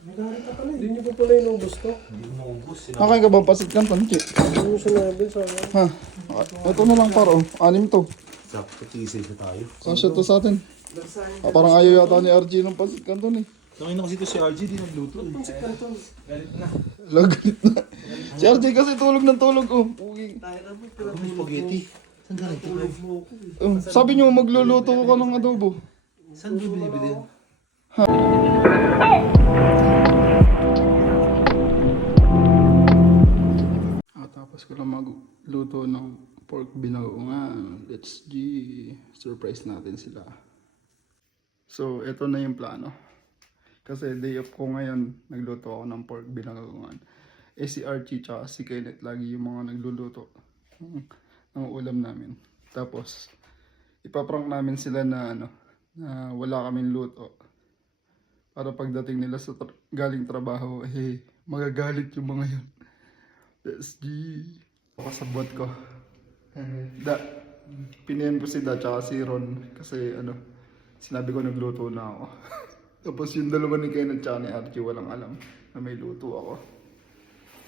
Nagalit ka pala. Hindi niyo pa pala inubos to. Hindi mo maubos. Nakain ka ba pasit kanton, Chi? Hindi niyo sinabi sa akin. Ha? Ito na lang para, 6 to. Sakto, tisay sa tayo. Kasya to sa atin. Parang ayaw yata ni RG ng pasit kanton eh. Tangin na kasi ito si RG, di nagluto. Pansit kanton. Galit na. Lagalit na. Si RG kasi tulog ng tulog oh. Okay. Tayo na mo. Ano spaghetti? Saan galing ito? Tulog mo ako. Sabi niyo magluluto ko ng adobo. Saan mo binibili yan? Tapos ko lang magluto ng pork binagoongan. Let's G. Surprise natin sila. So, ito na yung plano. Kasi day off ko ngayon, nagluto ako ng pork binagoongan. Eh si Archie tsaka si Kenneth lagi yung mga nagluluto ng ulam namin. Tapos, ipaprank namin sila na na wala kaming luto. Para pagdating nila sa galing trabaho, magagalit yung mga yun. Let's G. Kasabot ko. Pinayan ko si Da tsaka si Ron kasi sinabi ko nagluto na ako. Tapos yung dalawa ni Kenneth tsaka ni Archie walang alam na may luto ako.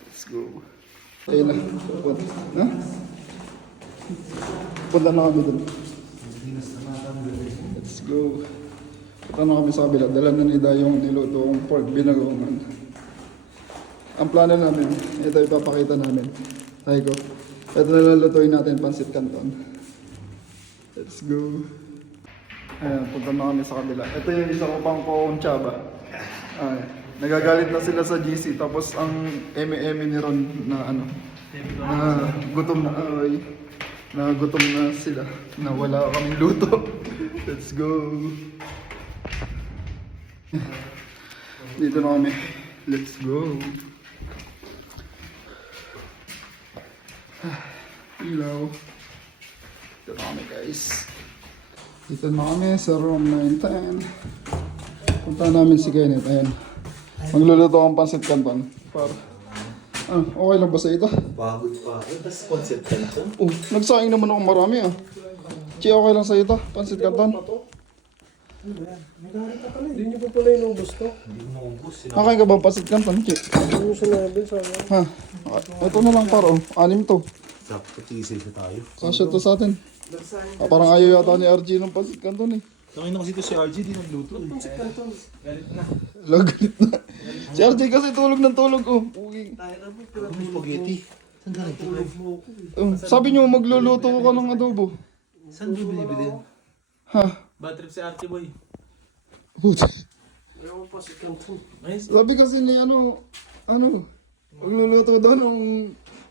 Let's go. Ayun na. Ha? Punta na kami dun. Let's go. Punta na kami sa kabila. Dala na ni Da yung niluto kong pork binagoongan. Ang plano namin, ito ipapakita namin. Tayo ko. Ito na lulutuin natin, pansit canton. Let's go. Ayan, punta na kami sa kabila. Ito yung isa ko pang konchaba. Nagagalit na sila sa GC. Tapos ang eme-eme ni Ron na na gutom na na gutom na sila. Na wala kaming luto. Let's go. Dito na kami. Let's go. Ilaw. Dito na kami guys. Dito na kami sa room 910. Punta namin si Kenneth. Ayan. Magluluto akong pansit canton. Para. Okay lang ba sa ito? Pagod pa. Tapos concept ka na ito? Nagsaing naman ako marami Chi, okay lang sa ito? Pansit canton? Nagalit ka pala. Hindi niyo pa pala inubos to. Hindi mo maubos. Nakain ka ba pansit canton, Chi? Hindi niyo sinabi sa akin. Ha? Ito na lang para, 6 to. Sakto, tisay sa tayo. Kasya to sa atin. Parang ayaw yata ni RG ng pansit canton eh. Tangin na kasi ito si RG, di nagluto. Pansit kanton. Galit na. Lagalit na. Si RG kasi tulog ng tulog oh. Okay. Tayo na mo. Ano spaghetti? Saan galing ito? Tulog mo ako. Sabi niyo magluluto ko ng adobo. Saan mo binibili yan? Ha? Bad trip si Archie Boy. Puta. Ayaw mo pansit kanton. Nice. Sabi kasi ni magluluto daw ng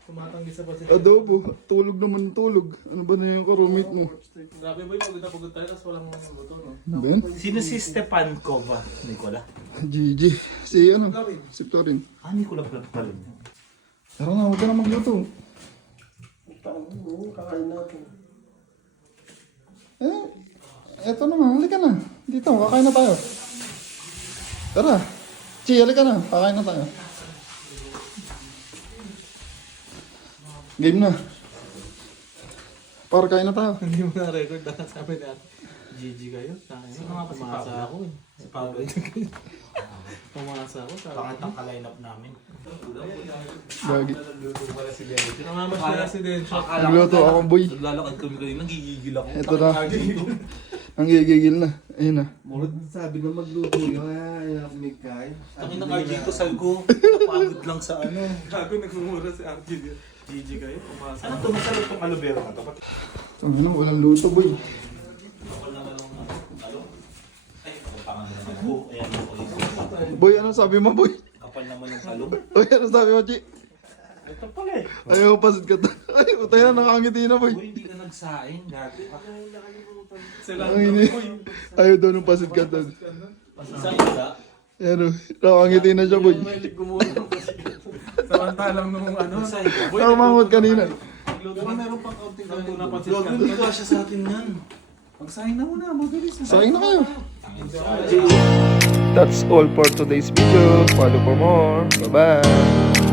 Tumatanggi sa pasit. adobo. Tulog naman tulog. Ano ba na yung roommate mo? Grabe boy, pagod na pagod tayo tapos walang buto, no? Ben? Sino si Stepan Kova? Nicola? GG. Si si Torin. Nicola pala. Tara na, huwag ka na magluto. Kakain natin. Eto na nga, halika na. Dito, kakain na tayo. Tara. Chi, halika na. Kakain na tayo. Game na. Para kain na tayo. Hindi mo na-record dahil sabi ni Ate. GG kayo. Pumasa ako eh. Si Pablo. Pumasa ako. Pangat ang ka-line up namin. Gagi. Nagluto pala si Derek. Pinamamas na residential. Nagluto ako, boy. Naglalakad kami kanina, nagigigil ako. Eto na. Ang gigigil na. Ayun na. Murad sabi na magluto yun. Ayaw ako may kain. Tangin ng RG ko, sabi ko, napagod lang sa Gago, nagmumura si Archie. GG kayo. Pumasa. Ano to? Masarap tong aloe vera na to. Ang ina, walang luto, boy. Kapal naman ang alo. Ay, pangan na naman po. Ayan po. Boy, ano sabi mo, boy? Kapal naman yung alo. Boy, ano sabi mo, Chi? Ito pala eh. Ayaw, pasit ka. Ay, utay na, nakangiti na, boy. Uy, hindi ka nagsaing dati. Sila Ang ini. Ayaw daw ng pasit ka doon. Isang isa. Ano, nakangiti na siya, boy. Mahilig gumuha ng kasi. Samantalang nung Boy, Nakamangot kanina. Pero meron pang kaunting kanto na pansit Vlog, hindi ko siya sa atin yan. Magsahin na muna, mabilis na. Saing na kayo. Tangin si RG. That's all for today's video. Follow for more. Bye-bye.